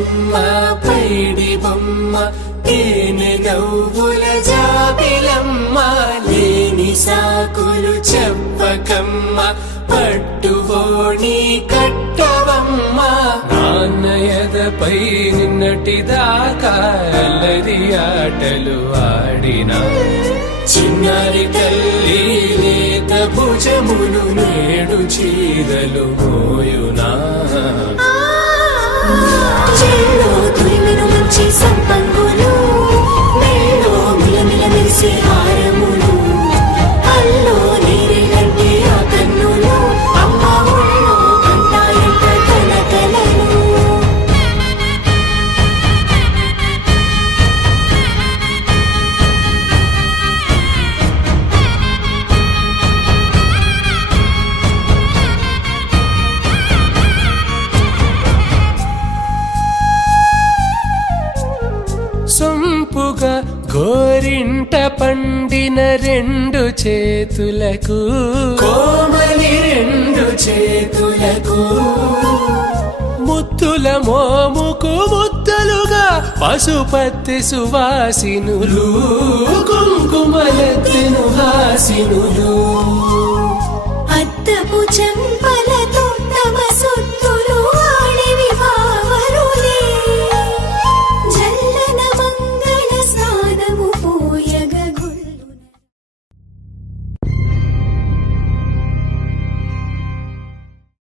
బొమ్మ పైడి బొమ్మ తేనె నవ్వుల జాబిలమ్మ లేని సాకులు చెప్పకమ్మ పట్టువోణి కట్టవమ్మ నాన్నయదపై నిన్నటిదాకా అల్లరి ఆటలు ఆడినా చిన్నారి తల్లి లేత భుజములు నేడు చీరలు మోయునా చెల్లో తురిమిన మంచి సంపంగులు మెల్లో మిలమిల మెరిసే హారములు అల్లో నీరెలంటే ఆ కన్నులు అమ్మ ఒళ్ళో కంటాయంట కలకలను సొంపుగా గోరింట పండిన రెండు చేతులకు కోమలి రెండు చేతులకు ముత్తుల మోముకు ముద్దలుగా పసుపత్తి సువాసినులు కుంకుమలెత్తిను హాసినులు